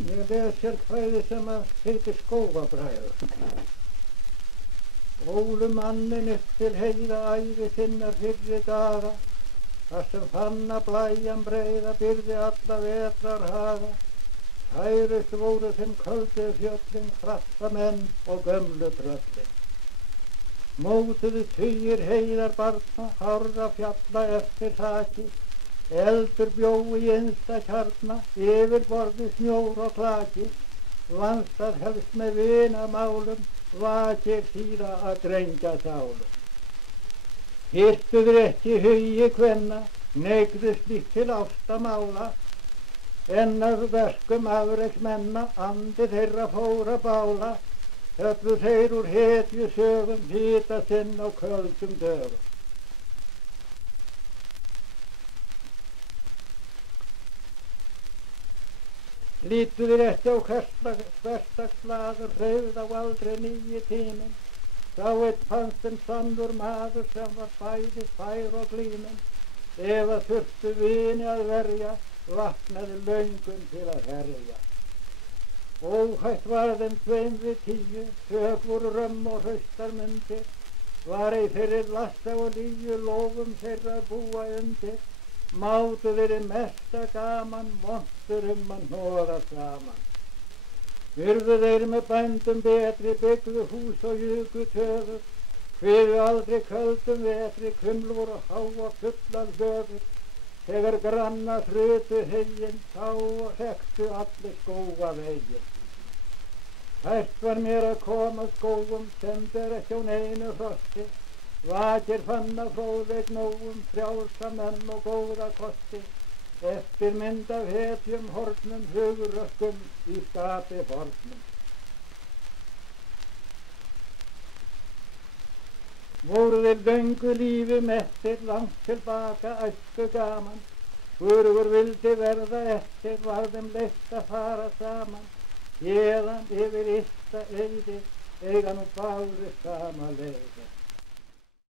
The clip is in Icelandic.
Ég les hér kvæði sem að heitir Skógabræður. Ólu mannin upp til heiða ævi sinnar fyrri daga, þar sem fann að blæjan breiða byrði alla vetrar haga. Hærust voru þeim köldu fjöllin, kraftamenn og gömlu tröllin. Mótuðu tugir heiðar barna, hárra fjalla eftir þaki, eldur bjói í innsta kjarna, yfir borði snjór og klaki. Landstað helst með vinamálum, vakir síra að drengja sálum. Hirtuður ekki hugi kvenna, neigðu slíkt til ástamála, en af verkum afreksmenna andi þeirra fór að bála. Höfðu þeir úr hetju sögum, hita sinn á köldum dögum. Lítuður ekki á hversdagsblaður, hreyfð á aldrei nýi tíminn. Sá einn fannst en sannur maður sem var bæði fær og glíminn. Ef að þurftu vini að verja, vaknaði löngun til að herja. Óhætt var þeim tveim við 10, tök voru römm og hraustar mundir. Var ei fyrir lasta og líu, lofum þeirra búa undir. Mátu verið mesta gaman, vontur að hnoða saman. Urðu þeir með bændum betri, byggðu hús og juku töður. Kviðu aldrei köldum vetri, kuml voru há og fullar höfur. Þegar granna hrutu hegin, þá hrektu allir skógavegin. Hægt var mér að koma skógum, sem ber ekki á neinu frosti. Vakir fann að fróðleik nógum, frjálsa menn og góða kosti. Eftir mynd af hetjum hornum, hugrökkum í skapi fornum. Voru þeir löngu lífi mettir, langt tilbaka æsku gaman. Hvorugur vildi verða eftir, var þeim leitt að fara saman. Héðan yfir ysta eyði, eiga nú báðir sama leiði.